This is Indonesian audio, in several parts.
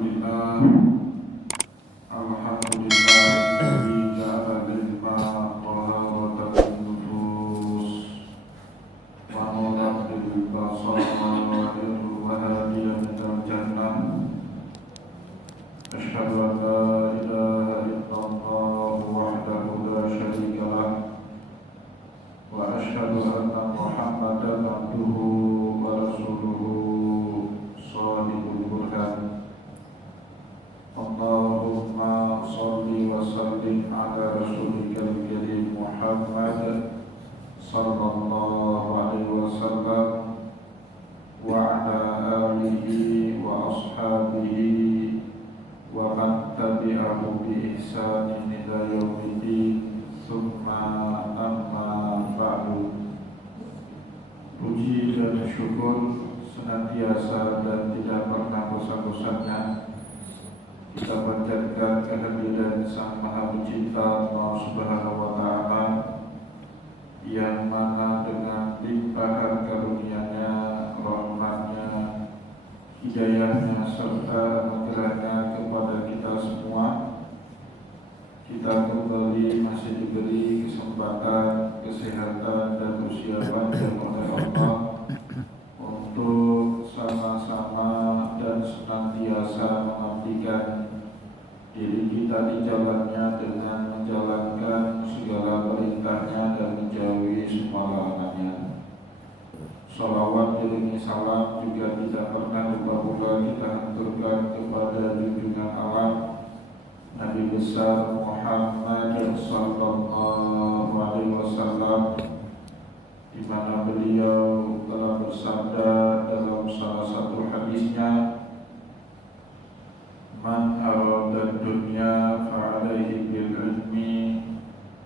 Alhamdulillah alladzi ja'ala al-ilma taharatan nufus wa nuran bil basair wa hadiyan ilal jannah. Asyhadu an la ilaha illallah wahdahu la syarika lah wa asyhadu anna Muhammadan abduhu wa rasuluhu shadiqul burhan. Allahumma sholli wa sallim ala rasulika al-karim Muhammad sallallahu alaihi wasallam wa ala alihi wa ashabihi wa man tabi'ahu bi ihsanin ila yaumiddin. Tsumma amma ba'du. Puji dan syukur senantiasa dan tidak pernah bosan-bosannya kita panjatkan kehadiran Sang Maha Pencipta Allah Subhanahu wa Ta'ala, yang mana dengan limpahan karunia-Nya, rahmat-Nya, hidayah-Nya serta anugerah-Nya kepada kita semua, kita kembali masih diberi kesempatan, kesehatan dan usia panjang oleh Allah untuk sama-sama dan senantiasa mengabdikan diri kita di jalannya dengan menjalankan segala perintahnya dan menjauhi semua larangannya. Shalawat diringi salam juga tidak pernah lupa pula kita haturkan kepada junjungan alam Nabi besar Muhammad sallallahu alaihi wasallam, di mana beliau telah bersabda dalam salah satu hadisnya, man arada dunya fa'alaihi bil ilmi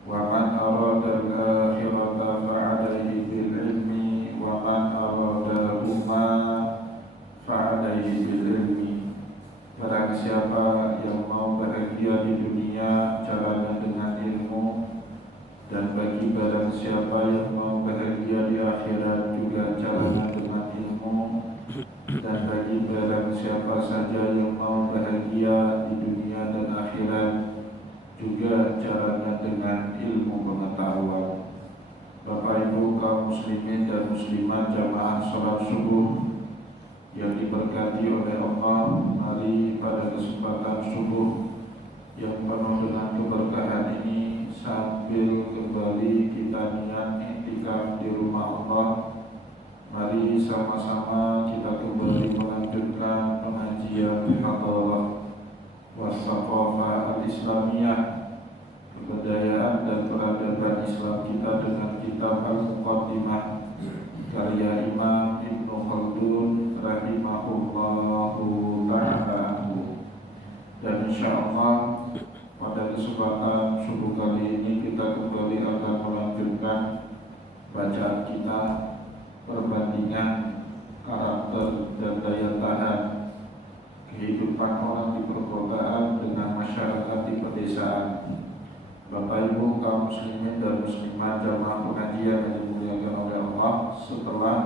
wa man arada al-akhirata fa'alaihi bil ilmi wa man arada huma fa'alaihi bil ilmi. Barang siapa yang mau bahagia di dunia, caranya dengan ilmu, dan bagi barang siapa yang mau bahagia di akhirat juga caranya dengan ilmu, dan bagi barang siapa saja yang mau bahagia di dunia dan akhirat juga caranya dengan ilmu pengetahuan. Bapak Ibu kaum muslimin dan muslimat jamaah salat subuh yang diberkati oleh Allah, mari pada kesempatan subuh yang penuh dengan keberkahan ini, sambil kembali kita niat iktikaf di rumah Allah, mari sama-sama kita kembali melanjutkan pengajian hadalah wasaqafah al-islamiyah, kebudayaan dan peradaban Islam kita dengan kitab Al-Muqaddimah karya Imam Ibnu Khaldun rahimahullahu ta'ala. Dan insyaallah pada kesempatan subuh kali ini kita kembali akan melanjutkan bacaan kita, perbandingan karakter dan daya tahan kehidupan orang di perkotaan dengan masyarakat di pedesaan. Bapak Ibu kaum muslimin dan muslimat jamaah pengajian yang dimuliakan oleh Allah, setelah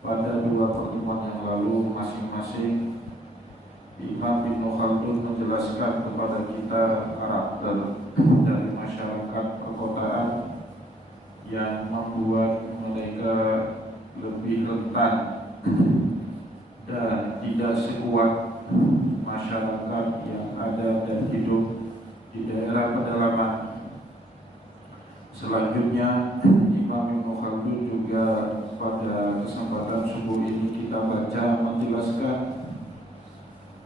pada dua pertemuan yang lalu masing-masing Imam Ibnu Khaldun menjelaskan kepada kita karakter dari masyarakat perkotaan yang membuat mereka lebih rentan dan tidak sekuat masyarakat yang ada dan hidup di daerah pedalaman. Selanjutnya Imam Ibnu Khaldun juga pada kesempatan subuh ini kita baca menjelaskan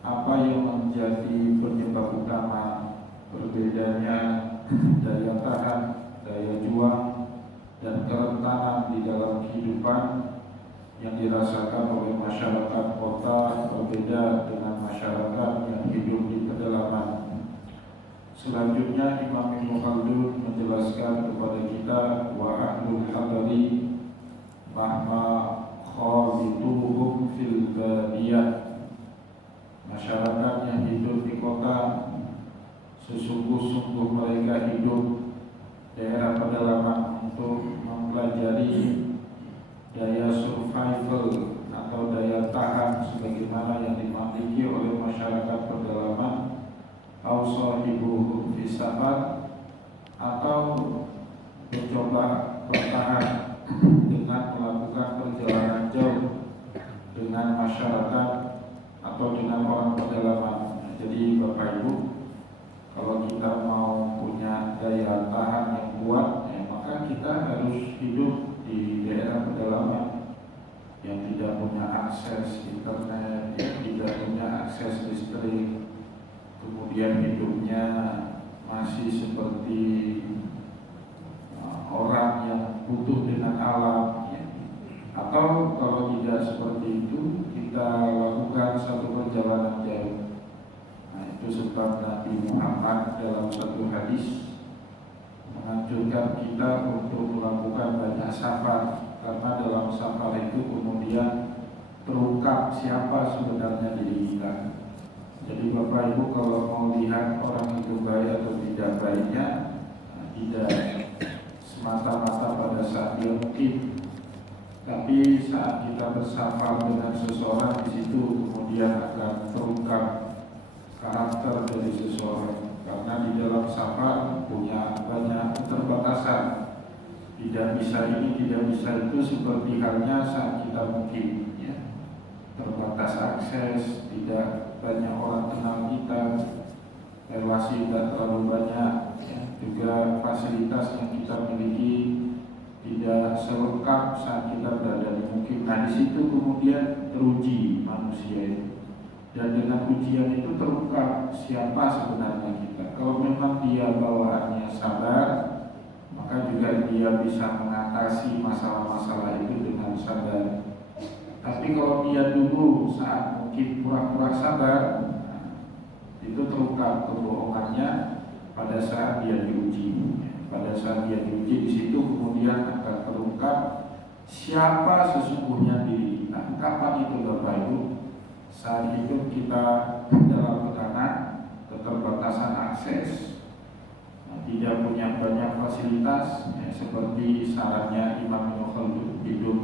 apa yang menjadi penyebab utama berbedanya daya tahan, daya juang, dan kerentanan di dalam kehidupan yang dirasakan oleh masyarakat kota berbeda dengan masyarakat yang hidup di pedalaman. Selanjutnya Imam Ibnu Khaldun menjelaskan kepada kita wa ahlul hadari mahma khalituhum fil badiyah, masyarakat yang hidup di kota sesungguh-sungguh mereka hidup daerah pedalaman untuk mempelajari daya survival atau daya tahan sebagaimana yang dimiliki oleh masyarakat sahibuhu fi safar, atau mencoba bertahan dengan melakukan perjalanan jauh dengan masyarakat atau dengan orang pedalaman. Jadi Bapak Ibu, kalau kita mau punya daya tahan yang kuat, maka kita harus hidup di daerah pedalaman yang tidak punya akses internet, yang tidak punya akses listrik, kemudian hidupnya masih seperti orang yang butuh dengan alam, ya. Atau kalau tidak seperti itu, kita lakukan satu perjalanan jauh. Nah, itu sebab Nabi Muhammad dalam satu hadis menganjurkan kita untuk melakukan banyak safar, karena dalam safar itu kemudian terungkap siapa sebenarnya diri kita. Jadi Bapak Ibu, kalau mau lihat orang itu baik atau tidak baiknya, tidak semata-mata pada saat dia mungkin, tapi saat kita bersafar dengan seseorang, di situ kemudian akan terungkap karakter dari seseorang. Karena di dalam safar punya banyak keterbatasan, tidak bisa ini, tidak bisa itu, seperti halnya saat kita mungkin, ya. Terbatas akses, tidak banyak orang kenal kita, relasi tidak terlalu banyak, ya. Juga fasilitas yang kita miliki tidak selengkap saat kita berada di mungkin. Nah, di situ kemudian teruji manusia itu. Dan dengan ujian itu terungkap siapa sebenarnya kita. Kalau memang dia bawaannya sabar, maka juga dia bisa mengatasi masalah-masalah itu dengan sabar. Tapi kalau dia dulu saat mungkin pura-pura sabar, itu terungkap kebohongannya pada saat dia diuji. Pada saat dia diuji, di situ kemudian akan terungkap siapa sesungguhnya diri kita. Kapan itu Bapak Ibu? Saat hidup kita dalam tekanan, keterbatasan akses, tidak punya banyak fasilitas, seperti sarannya Imam Ibnu Khaldun, hidup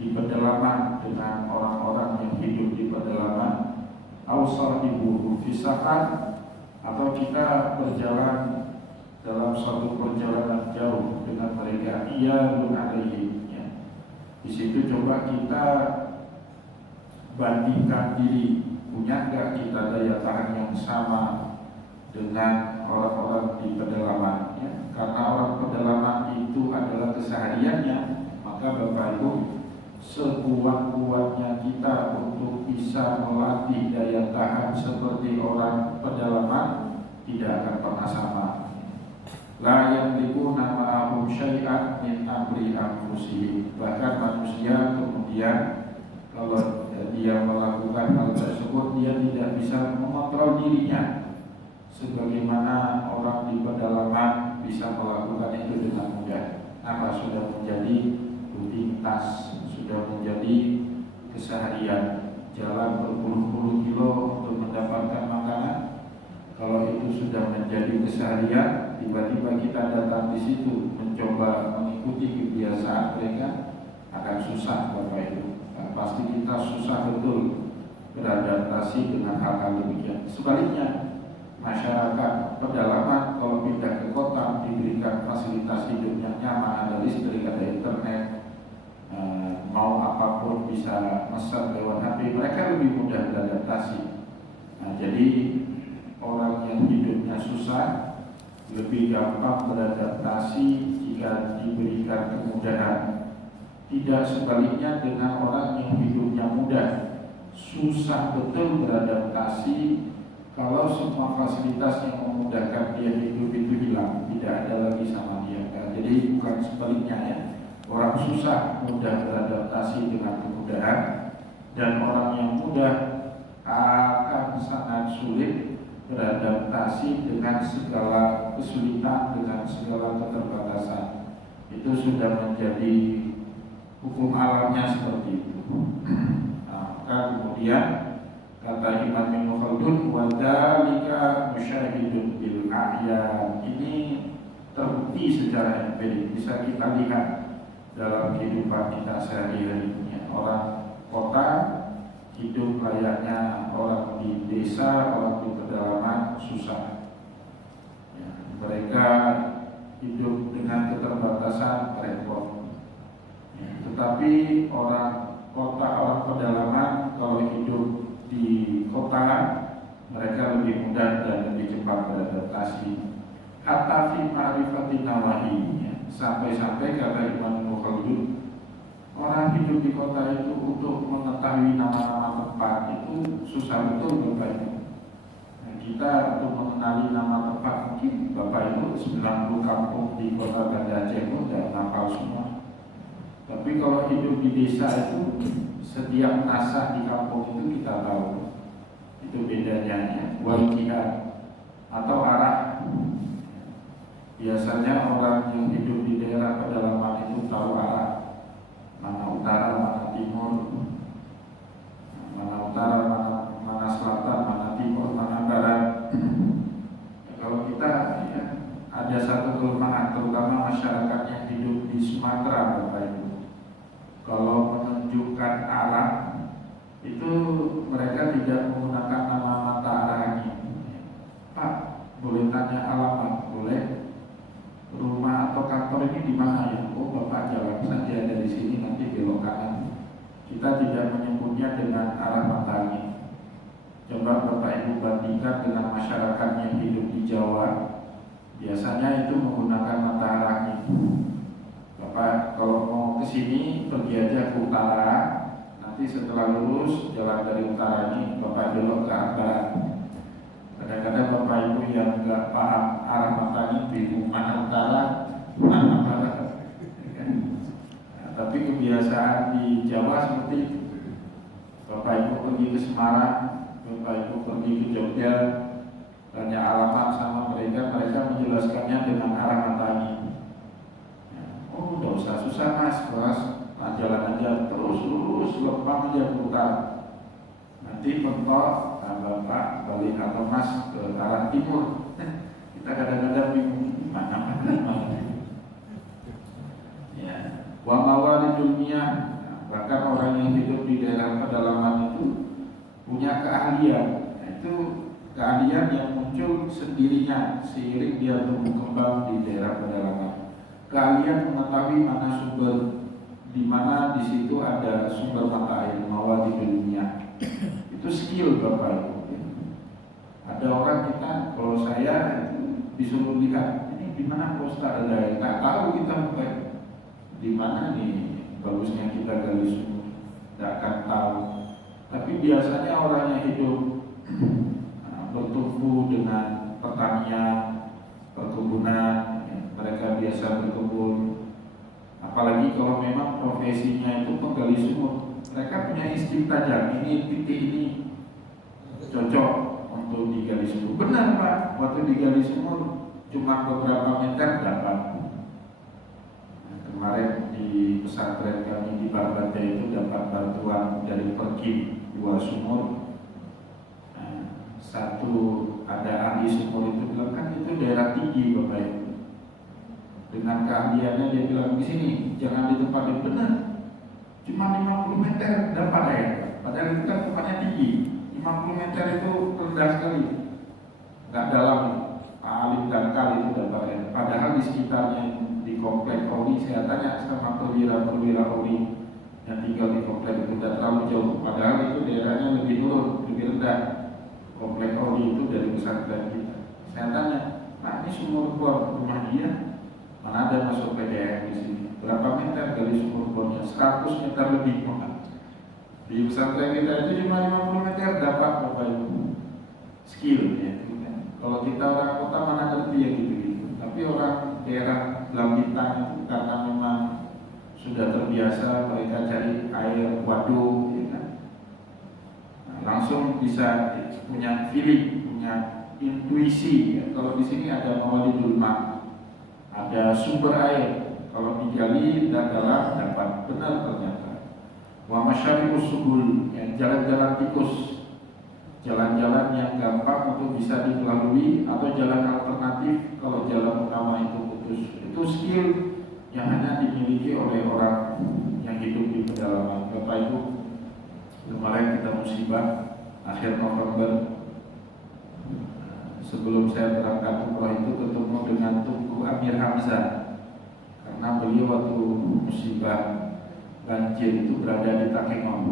di pedalaman dengan orang-orang yang hidup di pedalaman, ausar ibu fisakan, atau kita berjalan dalam suatu perjalanan jauh dengan mereka, ia alaihi, ya. Di situ coba kita bandingkan diri, punya nggak kita daya tahan yang sama dengan orang-orang di pedalaman, ya. Karena orang pedalaman itu adalah kesehariannya, maka Bapak Ibu, sekuat-kuatnya kita untuk bisa melatih daya tahan seperti orang pedalaman tidak akan pernah sama. La yamliku nama'ahum syai'an min amri anfusihim. Bahkan manusia kemudian kalau dia melakukan hal tersebut, dia tidak bisa mengontrol dirinya sebagaimana orang di pedalaman bisa melakukan itu dengan mudah. Apa sudah menjadi rutinitas, sudah menjadi keseharian, jalan berpuluh-puluh kilo untuk mendapatkan makanan. Kalau itu sudah menjadi keseharian, tiba-tiba kita datang di situ mencoba mengikuti kebiasaan mereka, akan susah Bapak Ibu. Pasti kita susah betul beradaptasi dengan hal-hal demikian. Sebaliknya, masyarakat pedalaman kalau pindah ke kota diberikan fasilitas hidup yang nyaman, ada listrik, ada internet, mau apapun bisa mesen lewat HP, mereka lebih mudah beradaptasi. Nah, jadi orang yang hidupnya susah lebih gampang beradaptasi jika diberikan kemudahan. Tidak sebaliknya dengan orang yang hidupnya mudah, susah betul beradaptasi kalau semua fasilitas yang memudahkan dia hidup itu hilang, tidak ada lagi sama dia. Jadi bukan sebaliknya, ya. Orang susah mudah beradaptasi dengan kemudahan, dan orang yang mudah akan sangat sulit beradaptasi dengan segala kesulitan, dengan segala keterbatasan. Itu sudah menjadi hukum alamnya seperti itu. Nah, kemudian kata Imam Ibnu Khaldun, wa dzalika musyahidun bil a'yan. Ini terbukti secara empirik, bisa kita lihat dalam kehidupan kita sehari-hari. Orang kota hidup layaknya orang di desa, orang di pedalaman susah. Ya, mereka hidup dengan keterbatasan repot. Ya, tetapi orang kota, orang pedalaman kalau hidup di kota, mereka lebih mudah dan lebih cepat beradaptasi. Hatta fi ma'rifatin nawahi, ya, sampai-sampai kata Imam Khaldun, orang hidup di kota itu untuk mengetahui nama-nama tempat itu susah betul Bapak Ibu. Nah, kita untuk mengenali nama tempat, mungkin Bapak Ibu 90 kampung di kota Banda Aceh itu sudah hafal semua. Tapi kalau hidup di desa itu setiap nasah di kampung itu kita tahu. Itu bedanya ya, wal jihad atau arah. Biasanya orang yang hidup di daerah pedalaman itu tahu arah, mana utara, mana timur, mana utara, mana selatan, mana timur, mana barat. Ya, kalau kita ya, ada satu kelemahan, terutama masyarakat yang hidup di Sumatera, Bapak Ibu. Kalau menunjukkan arah itu mereka tidak menggunakan nama mata arahnya. Pak, boleh tanya alamat? Boleh. Rumah atau kantor ini di mana ya? Oh, Bapak jalan saja dari sini nanti belok kanan. Kita tidak menyebutnya dengan arah matanya. Coba Bapak Ibu bandingkan dengan masyarakat yang hidup di Jawa. Biasanya itu menggunakan mata arahnya. Bapak kalau mau ke sini pergi aja ke utara. Nanti setelah lurus jalan dari utara ini Bapak belok ke arah barat. Kadang-kadang Bapak Ibu yang nggak paham arah matanya bingung mana utara, mana barat. Nah, tapi kebiasaan di Jawa seperti itu. Bapak Ibu pergi ke Semarang, Bapak Ibu pergi ke Jogja, tanya alamat sama mereka, mereka menjelaskannya dengan arah matanya. Oh, udah usah susah mas, jalan aja terus lurus, lempang aja putar. Nanti mentok. Bapak balik atau mas ke arah timur. Kita kadang-kadang bingung mana. Ya, wa mawalidul miyah. Bahkan orang yang hidup di daerah pedalaman itu punya keahlian. Itu keahlian yang muncul sendirinya seiring dia berkembang di daerah pedalaman. Keahlian mengetahui mana sumber, di mana di situ ada sumber mata air, mawalidul miyah. Itu skill Bapak Ibu. Ada orang kita, kalau saya disuruh lihat ini di mana Ustaz ada, nggak tahu kita Bapak. Di mana nih bagusnya kita gali sumur, nggak akan tahu. Tapi biasanya orang yang hidup bertumbuh dengan pertanian, perkebunan, ya, mereka biasa berkebun. Apalagi kalau memang profesinya itu penggali sumur. Mereka punya insting tajam, ini titik ini cocok untuk digali sumur. Benar Pak, waktu digali sumur cuma beberapa meter dapat. Nah, kemarin di pesantren kami di Barbanda itu dapat bantuan dari Perkim 2 sumur. Nah, satu ada ahli sumur itu bilang kan itu daerah tinggi Bapak Ibu. Dengan keahliannya dia bilang di sini jangan di tempat yang benar. Cuma 50 meter dapat air. Padahal itu kan tempatnya tinggi. 50 meter itu rendah sekali, nggak dalam, paling dangkal itu dapat air. Padahal di sekitarnya di komplek Ori, saya tanya sama perwira Ori yang tinggal di komplek itu tidak terlalu jauh. Padahal itu daerahnya lebih turun, lebih rendah. Komplek Ori itu dari pesantren kita. Saya tanya, nah ini sumur bor rumah dia, mana ada masuk PDAM di sini? Berapa meter dari sumur bornya? 100 meter lebih. Di pesantren kita itu cuma 50 meter dapat Bapak Ibu. Skill ya itu kan. Kalau kita orang kota mana ngerti ya gitu-gitu. Tapi orang daerah Belang Bintang itu karena memang sudah terbiasa mereka cari air waduk ya kan. Nah, langsung bisa punya feeling, punya intuisi ya. Kalau di sini ada mawalidul ma, ada sumber air. Kalau digali dan dalam dapat, benar ternyata. Wa masyari'us subul, yang jalan-jalan tikus, jalan-jalan yang gampang untuk bisa dilalui, atau jalan alternatif kalau jalan utama itu putus. Itu skill yang hanya dimiliki oleh orang yang hidup di pedalaman. Bapak Ibu, Kemarin kita musibah akhir November. Sebelum saya berangkat umroh itu ketemu dengan Tunku Amir Hamzah, karena beliau waktu musibah banjir itu berada di Takengon,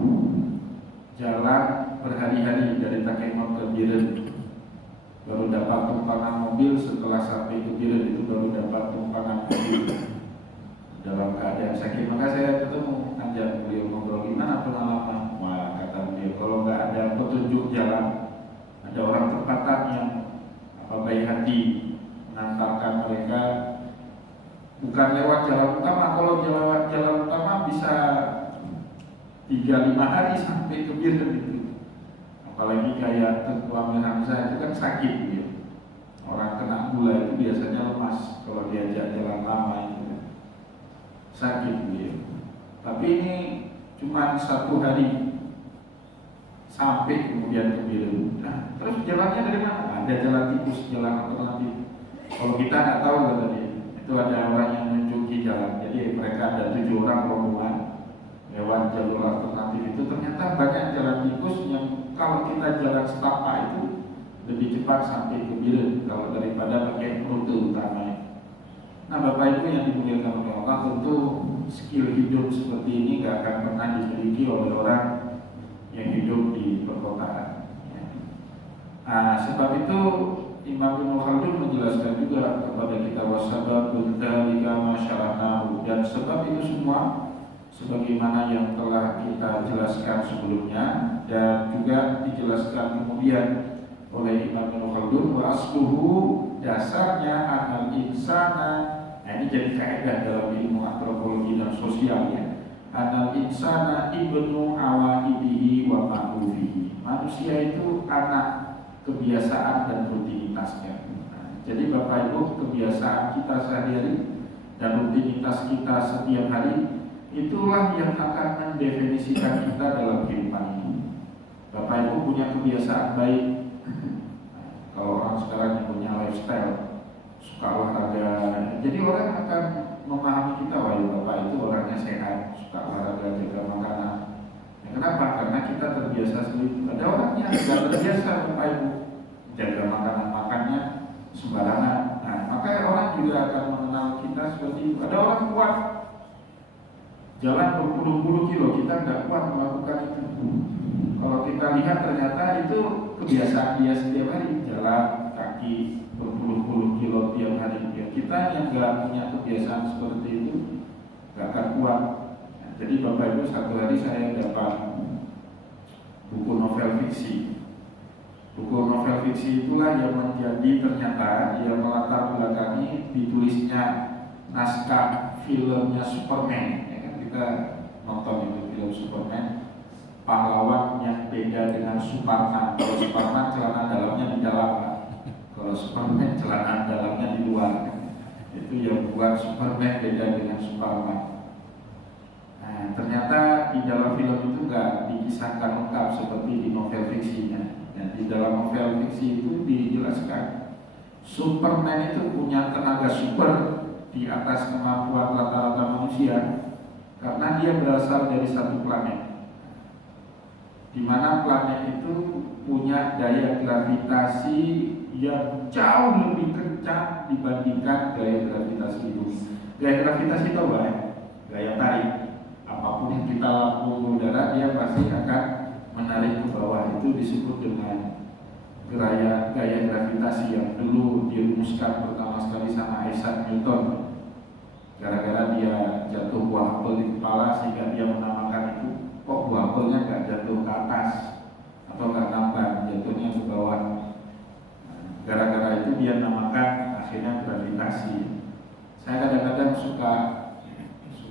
jalan berhari-hari dari Takengon ke Biren, baru dapat tumpangan mobil. Setelah sampai ke Biren itu baru dapat tumpangan mobil dalam keadaan sakit. Maka saya ketemu, ajak beliau ngobrol, gimana pengalaman. Wah, kata beliau, kalau nggak ada petunjuk jalan, ada orang terpatah yang baik hati mengantarkan mereka, bukan lewat jalan utama. Kalau lewat jalan utama bisa 3-5 hari sampai ke Biren itu. Apalagi kayak Tengku Amir Hamzah itu kan sakit ya. Orang kena gula itu biasanya lemas kalau diajak jalan lama itu kan. Sakit dia. Tapi ini cuma 1 hari sampai kemudian ke Biren. Nah, terus jalannya dari mana? Ada jalan tikus, jalan alternatif. Kalau kita nggak tahu tadi, itu ada orang yang menunjuki jalan. Jadi mereka ada 7 orang rombongan lewat jalur alternatif itu. Ternyata banyak jalan tikus yang kalau kita jalan setapak itu lebih cepat sampai ke Biren kalau daripada pakai rute utama. Nah, Bapak Ibu yang dimuliakan oleh Allah, tentu skill hidup seperti ini nggak akan pernah dimiliki oleh orang yang hidup di perkotaan. Nah, sebab itu Imam Ibnu Khaldun menjelaskan juga kepada kita wasababun dzalika masyarahu, dan sebab itu semua sebagaimana yang telah kita jelaskan sebelumnya dan juga dijelaskan kemudian oleh Imam Ibnu Khaldun, wa asluhu, dasarnya anal insana. Nah, ini jadi kaidah dalam ilmu antropologi dan sosial ya. Anal insana ibnu awaidihi wa ma'rufihi. Manusia itu anak kebiasaan dan rutinitasnya. Nah, jadi Bapak Ibu, kebiasaan kita sehari-hari dan rutinitas kita setiap hari, itulah yang akan mendefinisikan kita dalam kehidupan ini. Bapak Ibu punya kebiasaan baik. Nah, kalau orang sekarang yang punya lifestyle, suka olahraga, jadi orang akan memahami kita, wah Bapak itu orangnya sehat, suka olahraga, jaga makanan. Kenapa? Karena kita terbiasa sendiri. Ada orang yang tidak terbiasa, Bapak Ibu, jaga makanan, makannya sembarangan. Nah, maka orang juga akan mengenal kita seperti itu. Ada orang kuat jalan berpuluh-puluh kilo, kita nggak kuat melakukan itu. Kalau kita lihat ternyata itu kebiasaan dia setiap hari, jalan kaki berpuluh-puluh kilo tiap hari. Ya, kita yang nggak punya kebiasaan seperti itu nggak akan kuat. Jadi Bapak Ibu, satu hari saya dapat buku novel fiksi. Buku novel fiksi itulah yang menjadi ternyata yang melatar belakangi ditulisnya naskah filmnya Superman. Ya kan, kita nonton itu film Superman, pahlawan yang beda dengan Superman. Kalau Superman celana dalamnya di dalam, kalau Superman celana dalamnya di luar. Itu yang buat Superman beda dengan Superman. Nah, ternyata di dalam film itu nggak dikisahkan lengkap seperti di novel fiksinya. Dan di dalam novel fiksi itu dijelaskan Superman itu punya tenaga super di atas kemampuan rata-rata manusia karena dia berasal dari satu planet, di mana planet itu punya daya gravitasi yang jauh lebih kencang dibandingkan gaya gravitasi bumi. Gaya gravitasi itu apa ya? Gaya tarik. Apapun yang kita lampu ke udara, dia pasti akan menarik ke bawah. Itu disebut dengan gaya gravitasi yang dulu dirumuskan pertama sekali sama Isaac Newton. Gara-gara dia jatuh buah apel di kepala sehingga dia menamakan itu, kok buah apelnya nggak jatuh ke atas atau nggak nampak, jatuhnya ke bawah. Gara-gara itu dia namakan akhirnya gravitasi. Saya kadang-kadang suka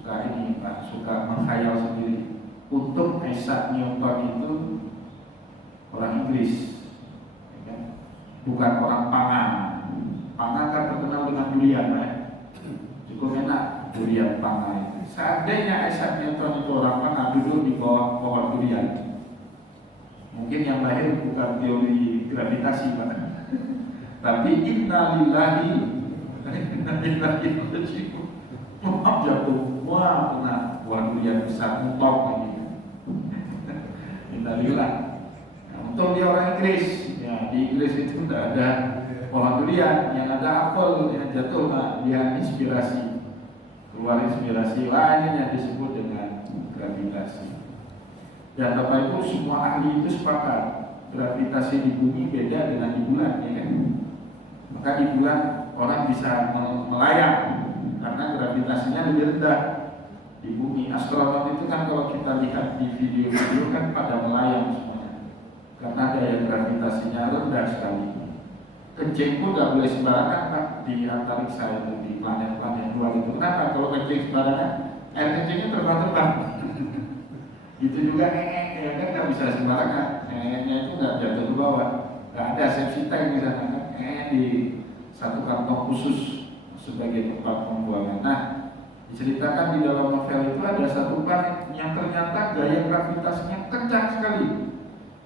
ini Pak, suka menghayal sendiri. Untuk Isaac Newton itu orang Inggris, ya kan? Bukan orang Pangan. Pangan kan terkenal dengan durian, ya? Cukup enak durian Pangan itu. Seandainya Isaac Newton itu orang Pangan, duduk di bawah pohon durian, mungkin yang lahir bukan teori gravitasi, Pak, tapi innalillahi wa inna ilaihi raji'un. Jatuh, wah kena buah durian besar, mutok ini. Innalillah. Nah, untuk dia orang Inggris, ya di Inggris itu tidak ada pohon durian, yang ada apel yang jatuh, nah, dia inspirasi, keluar inspirasi lain yang disebut dengan gravitasi. Dan Bapak Ibu semua ahli itu sepakat gravitasi di bumi beda dengan di bulan, ya kan? Maka di bulan orang bisa melayang karena gravitasinya lebih rendah. Di bumi astronot itu kan kalau kita lihat di video-video kan pada melayang semuanya karena daya gravitasinya rendah sekali. Kencing pun nggak boleh sembarangan Pak di antariksa itu, di planet-planet luar itu. Kenapa? Kalau kencing sembarangan, air kencingnya terbang-terbang. Itu juga ya kan nggak bisa sembarangan. Itu nggak jatuh ke bawah, nggak ada safety tank di sana kan. Di satu kantong khusus sebagai tempat pembuangan. Nah, diceritakan di dalam novel itu ada satu planet yang ternyata gaya gravitasinya kencang sekali.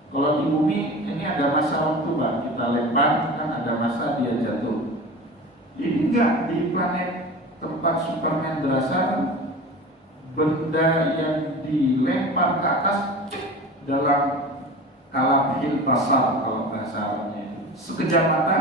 Kalau di bumi ini ada masa waktu Pak, kita lempar kan ada masa dia jatuh. Ini enggak, di planet tempat Superman berasal, benda yang dilempar ke atas dalam kalamhil basar kalau bahasa Arabnya itu, sekejap mata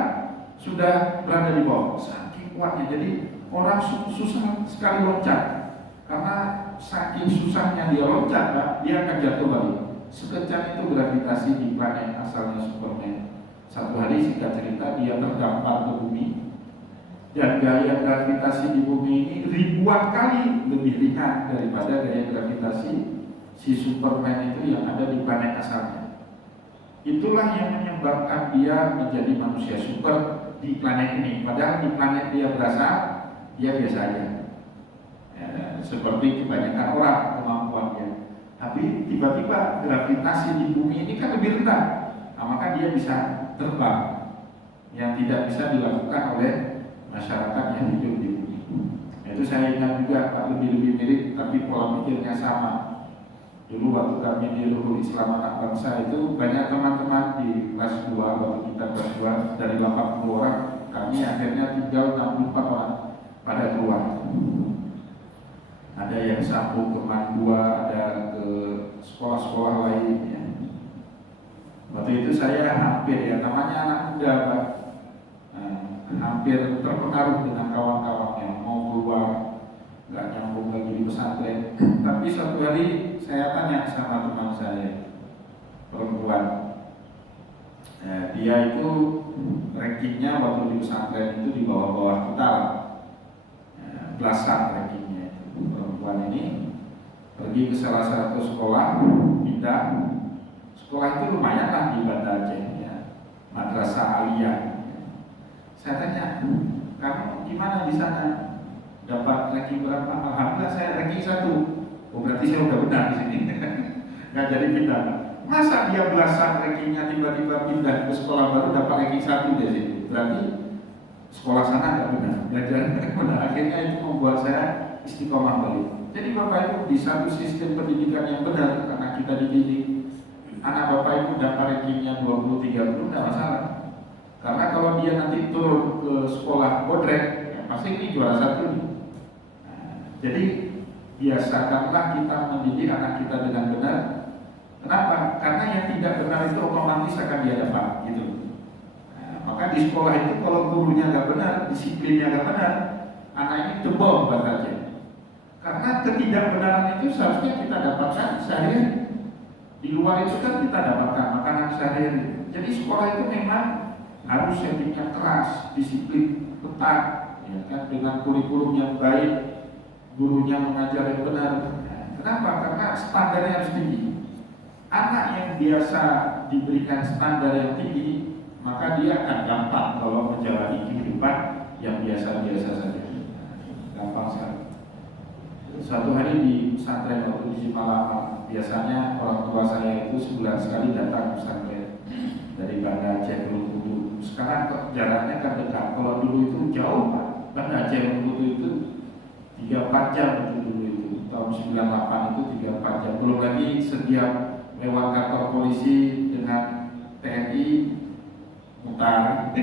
sudah berada di bawah, saking kuatnya. Jadi orang susah sekali loncat karena saking susahnya dia loncat Pak, dia akan jatuh balik. Sekejap itu gravitasi di planet asalnya Superman. Satu hari singkat cerita dia terdampar ke bumi, dan gaya gravitasi di bumi ini ribuan kali lebih ringan daripada gaya gravitasi si Superman itu yang ada di planet asalnya. Itulah yang menyebabkan dia menjadi manusia super di planet ini. Padahal di planet dia berasal, dia biasa aja, ya, seperti kebanyakan orang kemampuannya. Tapi tiba-tiba gravitasi di bumi ini kan lebih rendah, nah, maka dia bisa terbang yang tidak bisa dilakukan oleh masyarakat yang hidup di bumi. Itu saya ingat juga Pak, lebih mirip tapi pola pikirnya sama. Dulu waktu kami di Ruhul Islam Anak Bangsa itu banyak teman-teman di kelas 2, waktu kita kelas 2 dari 80 orang, kami akhirnya tinggal 64 orang pada keluar. Ada yang sambung ke Mandua, ada ke sekolah-sekolah lain ya. Waktu itu saya hampir ya, namanya anak muda Pak, hampir terpengaruh dengan kawan-kawannya, mau keluar nggak nyambung lagi di pesantren. Tapi suatu hari saya tanya sama teman saya perempuan, dia itu rankingnya waktu di pesantren itu di bawah-bawah kita lah, belasan rankingnya. Perempuan ini pergi ke salah satu sekolah, pindah sekolah itu lumayan lah di Banda Aceh ya, Madrasah Aliyah. Saya tanya, kamu gimana di sana? Dapat ranking berapa? Alhamdulillah saya ranking 1. Oh berarti saya udah benar di sini. Nggak jadi pindah. Masa dia belasan rankingnya tiba-tiba pindah ke sekolah baru dapat ranking 1 di sini? Berarti sekolah sana nggak benar, belajar nggak benar. Akhirnya itu membuat saya istiqomah balik. Jadi Bapak Ibu di satu sistem pendidikan yang benar, karena kita dididik anak Bapak Ibu dapat rankingnya 20-30 nggak masalah. Karena kalau dia nanti turun ke sekolah bodrek, ya pasti ini juara 1 nih. Jadi biasakanlah kita mendidik anak kita dengan benar. Kenapa? Karena yang tidak benar itu otomatis akan dia dapat, gitu. Maka di sekolah itu kalau gurunya nggak benar, disiplinnya nggak benar, anak ini jebol saja. Karena ketidakbenaran itu seharusnya kita dapatkan sehari-hari. Di luar itu kan kita dapatkan makanan sehari-hari. Jadi sekolah itu memang harus settingnya keras, disiplin, ketat, ya kan, dengan kurikulum yang baik, gurunya mengajar yang benar. Kenapa? Karena standarnya harus tinggi. Anak yang biasa diberikan standar yang tinggi, maka dia akan gampang kalau menjalani kehidupan yang biasa-biasa saja. Gampang sekali. Suatu hari di pesantren waktu di Simalama, biasanya orang tua saya itu sebulan sekali datang ke pesantren dari Banda Aceh ke Bengkulu. Sekarang kok jaraknya kan dekat. Kalau dulu itu jauh Pak. Banda Aceh ke Bengkulu itu 3-4 jam itu dulu itu. Tahun 98 itu 3-4 jam. Belum lagi setiap lewat kantor polisi dengan TNI mutar.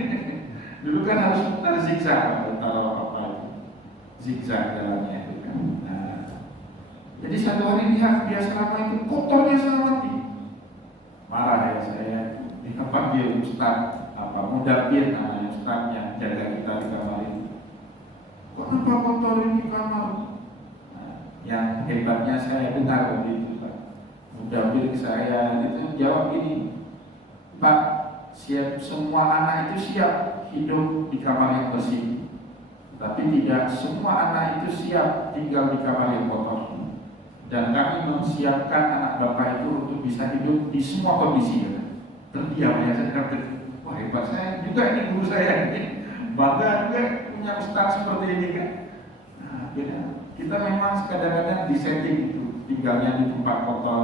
Dulu kan harus mutar zigzag, mutar apa itu, zigzag jalannya itu kan. Nah, jadi satu hari lihat dia selama itu kotornya selama mati. marah ya saya dipanggil Ustaz Mudabbir namanya, Ustaz yang jaga kita di kamar ini. Kenapa kotor ini kamar? Nah, yang hebatnya saya dengar begitu Pak Mudabbir saya itu jawab gini, Pak, siap semua anak itu siap hidup di kamar yang bersih, tapi tidak semua anak itu siap tinggal di kamar yang kotor. Dan kami memsiapkan anak bapak itu untuk bisa hidup di semua kondisi. Terdiam ya, saya kata, wah hebat, saya juga ini guru saya ini bangga juga punya ustaz seperti ini kan. Nah, kita memang kadang-kadang disetting itu tinggalnya di tempat kotor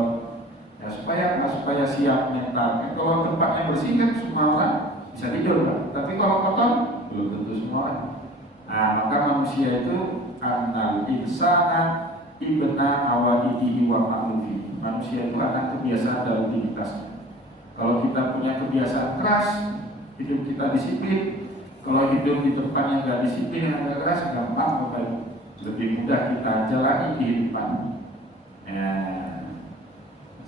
ya, supaya siap mental. Kalau tempatnya bersih kan semua orang bisa tidur kan? Tapi kalau kotor belum tentu semua orang. Nah, maka manusia itu annal insana ibna awalidihi wa ma'lufi. Manusia itu akan kebiasaan dan rutinitasnya. Kalau kita punya kebiasaan keras, hidup kita disiplin. Kalau hidup di tempat yang nggak disiplin, yang nggak keras, gampang Bapak Ibu. Lebih mudah kita jalani kehidupan.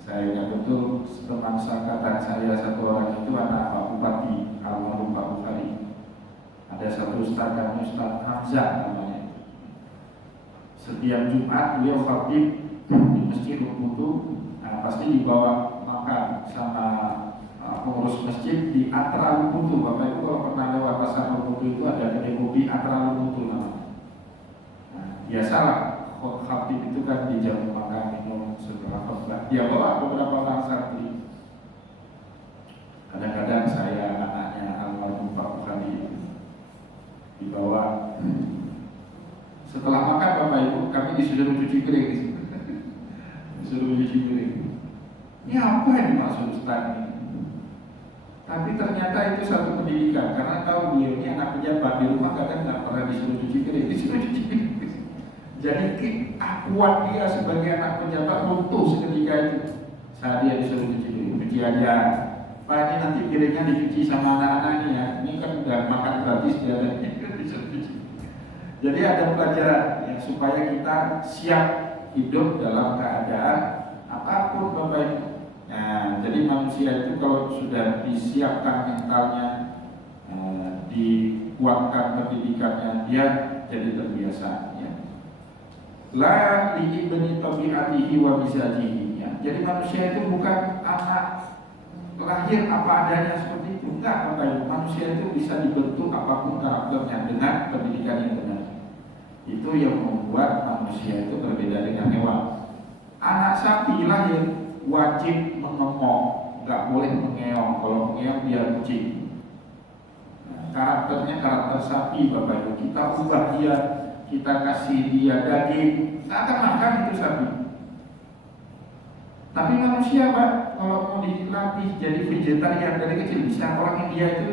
Saya ingat betul teman seangkatan saya satu orang itu anak Pak Bupati almarhum Pak Bukhari. Ada satu ustaz kami, Ustaz Hamzah namanya. Setiap Jumat beliau khatib di masjid Rukutu, pasti dibawa makan sama pengurus masjid di Atra Rukutu. Bapak Ibu kalau pernah lewat pasar Rukutu itu ada kedai kopi Atra Rukutu namanya. Biasalah khatib itu kan di jam makan minum setelah khutbah. Dia bawa beberapa orang santri. Kadang-kadang saya anaknya almarhum Pak Bukhari dibawa. Setelah makan Bapak Ibu, kami disuruh cuci piring. Disuruh cuci piring. Ini apa yang dimaksud Ustaz ini? Tapi ternyata itu satu pendidikan. Karena tahu beliau ini anak pejabat, di rumah kadang nggak pernah disuruh cuci piring, disuruh cuci piring. Jadi akuan dia sebagai anak pejabat runtuh seketika itu. Saat dia disuruh cuci piring, cuci aja. Pak, ini nanti piringnya dicuci sama anak-anak ini ya. Ini kan udah makan gratis dia dan disuruh cuci. Jadi ada pelajaran yang supaya kita siap hidup dalam keadaan apapun Bapak Ibu. Nah, jadi manusia itu kalau sudah disiapkan mentalnya, dikuatkan pendidikannya, dia jadi terbiasa. Ya. La liibni tabiatihi wa mizajihi. Ya. Jadi manusia itu bukan anak lahir apa adanya seperti itu. Enggak Bapak Ibu. Manusia itu bisa dibentuk apapun karakternya dengan pendidikan yang benar. Itu yang membuat manusia itu berbeda dengan hewan. Anak sapi lahir wajib mengemok, nggak boleh mengeong. Kalau mengeong dia kucing. Nah, karakternya karakter sapi Bapak Ibu. Kita ubah dia, kita kasih dia daging, nggak akan makan itu sapi. Tapi manusia Pak, kalau mau dilatih jadi vegetarian dari kecil bisa. Orang India itu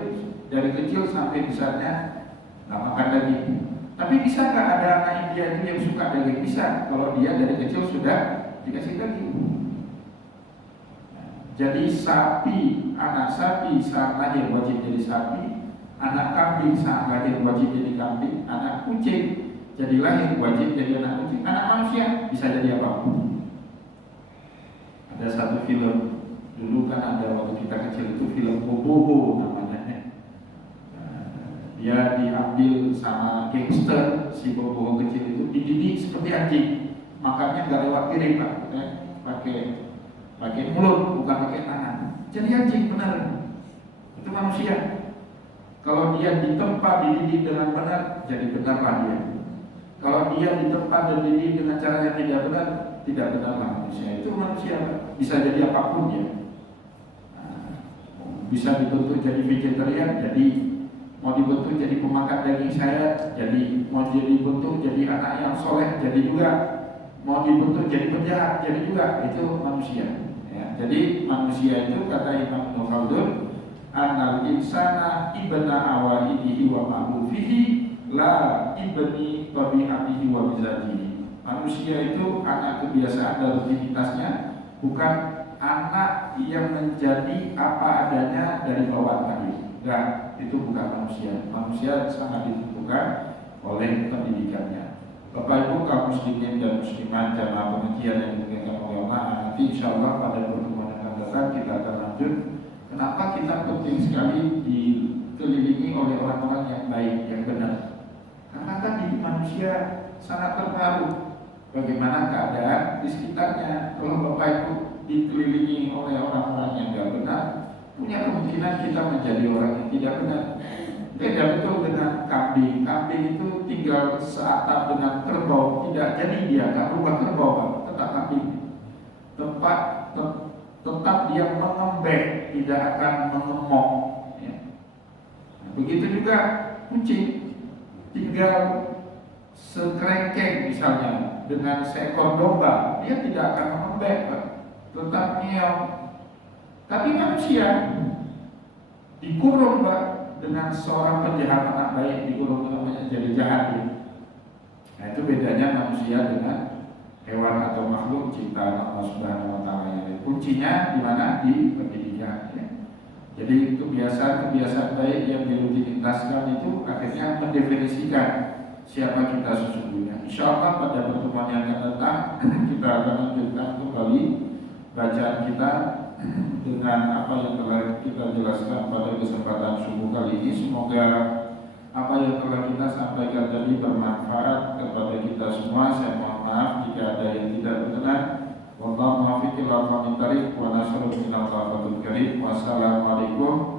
dari kecil sampai besarnya nggak makan daging. Tapi bisa nggak ada anak India itu yang suka daging? Bisa, kalau dia dari kecil sudah dikasih daging. Jadi sapi, anak sapi saat lahir wajib jadi sapi, anak kambing saat lahir wajib jadi kambing, anak kucing jadi lahir wajib jadi anak kucing, anak manusia bisa jadi apapun. Ada satu film dulu kan ada waktu kita kecil itu film Bobo namanya. Dia diambil sama gangster, si Bobo kecil itu dididik seperti anjing, makannya nggak lewat piring Pak, pakai mulut bukan pakai tangan. Jadi anjing benar, itu manusia. Kalau dia ditempa dididik dengan benar, jadi benarlah dia. Kalau dia ditempa dan dididik dengan cara yang tidak benar, tidak benarlah manusia. Itu manusia bisa jadi apapun dia. Bisa dibentuk jadi vegetarian, jadi mau dibentuk jadi pemakan daging saya, jadi mau dibentuk jadi anak yang soleh, jadi juga mau dibentuk jadi penjahat, jadi juga. Itu manusia. Ya, jadi manusia itu kata Imam Ibnu Khaldun, annal insana ibna awalidihi wa ma'lufihi la ibni tabiatihi wa mizajihi. Manusia itu anak kebiasaan dan rutinitasnya, bukan anak yang menjadi apa adanya dari bawaan lahir. Enggak, itu bukan manusia. Manusia sangat ditentukan oleh pendidikannya. Bapak Ibu kaum muslimin dan muslimat jamaah pengajian yang dimuliakan oleh Allah, nanti insya Allah pada pertemuan yang akan datang kita akan lanjut lanjut, kenapa kita penting sekali dikelilingi oleh orang-orang yang baik, yang benar? Karena tadi manusia sangat terpengaruh bagaimana keadaan di sekitarnya. Kalau Bapak Ibu dikelilingi oleh orang-orang yang tidak benar, punya kemungkinan kita menjadi orang yang tidak benar. Beda betul dengan kambing. Kambing itu tinggal seatap dengan kerbau, tidak jadi dia akan berubah kerbau, tetap kambing. Tetap dia mengembek, tidak akan mengemok. Ya. Nah, begitu juga kucing, tinggal sekerengkeng misalnya dengan seekor domba, dia tidak akan mengembek, tetap miau. Tapi manusia dikurung, Pak, dengan seorang penjahat anak baik, dikurung namanya jadi jahat ya. Nah, itu bedanya manusia dengan hewan atau makhluk ciptaan Allah Subhanahu wa taala. Kuncinya di mana? Di pendidikan ya. Jadi kebiasaan baik yang dirutinitaskan itu akhirnya mendefinisikan siapa kita sesungguhnya. Insyaallah pada pertemuan yang akan datang kita akan lanjutkan kembali bacaan kita dengan apa yang telah kita jelaskan pada kesempatan subuh kali ini. Semoga apa yang telah kita sampaikan tadi bermanfaat kepada kita semua. Saya mohon maaf jika ada yang tidak berkenan. Wallahu muwaffiq ila aqwamit thariq wa nasrul minal karim. Wassalamualaikum